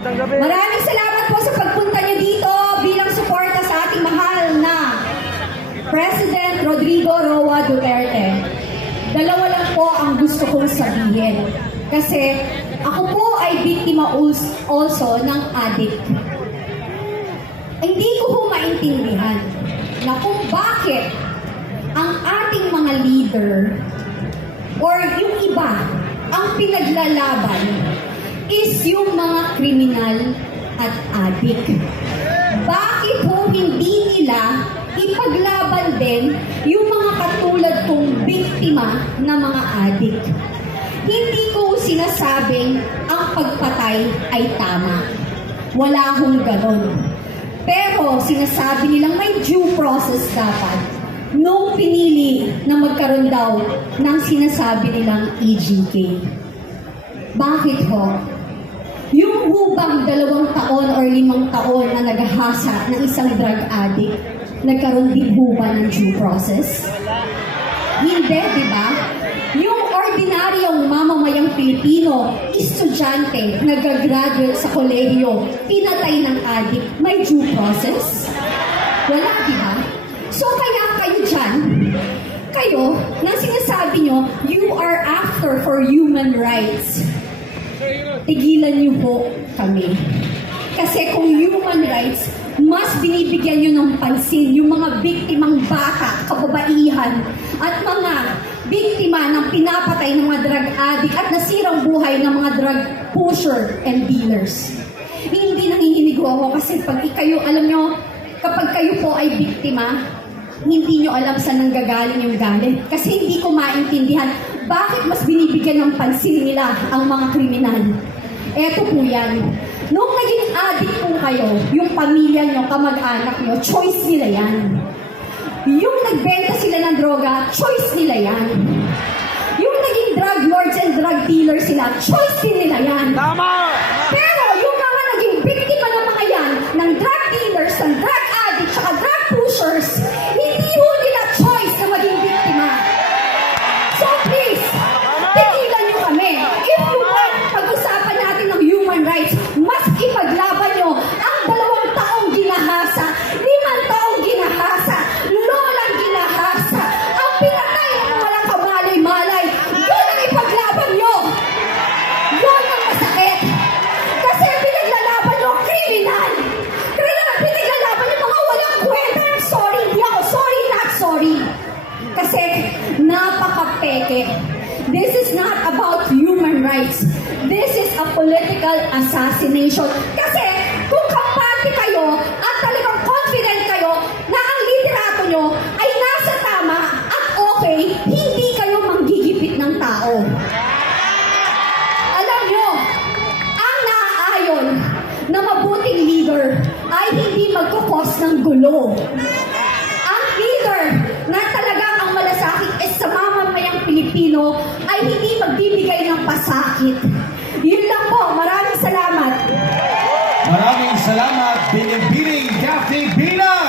Maraming salamat po sa pagpunta niyo dito bilang suporta sa ating mahal na President Rodrigo Roa Duterte. Dalawa lang po ang gusto kong sabihin. Kasi ako po ay biktima also ng addict. Hindi ko po maintindihan na kung bakit ang ating mga leader or yung iba ang pinaglalaban is yung mga kriminal at adik. Bakit ho hindi nila ipaglaban din yung mga katulad kong biktima na mga adik? Hindi ko sinasabing ang pagpatay ay tama. Wala hong ganon. Pero sinasabi nilang may due process dapat nung pinili na magkaroon daw ng sinasabi nilang EGK. Bakit ho? Yung hubang dalawang taon or limang taon na naghahasa ng isang drug addict, nagkaroon din ho ng due process? Hindi, di ba? Yung ordinaryong mamamayang Pilipino, estudyante, nag-graduate sa kolehiyo, pinatay ng addict, may due process? Wala, di ba? So kaya kayo dyan, kayo, na sinasabi nyo, you are after for human rights. Tigilan niyo po kami. Kasi kung human rights, mas binibigyan niyo ng pansin yung mga biktimang bata, kababaihan, at mga biktima ng pinapatay ng mga drug addict at nasirang buhay ng mga drug pusher and dealers. Hindi nanginginig ako kasi pag kayo, alam nyo, kapag kayo po ay biktima, hindi nyo alam saan nanggagaling yung galit. Kasi hindi ko maintindihan bakit mas binibigyan ng pansin nila ang mga kriminal. Eto po yan. Nung naging addict po kayo, yung pamilya nyo, kamag-anak nyo, choice nila yan. Yung nagbenta sila ng droga, choice nila yan. Yung naging drug lords and drug dealers sila, choice din nila yan. Tama! Napaka-peke. This is not about human rights. This is a political assassination. Kasi kung kampante kayo at talagang confident kayo na ang liderato nyo ay nasa tama at okay, hindi kayo manggigipit ng tao. Alam nyo, ang naaayon na mabuting leader ay hindi magkukos ng gulo. Pilipino ay hindi magbibigay ng pasakit. Yun lang po. Maraming salamat. Maraming salamat, Binibining Daphne Bila!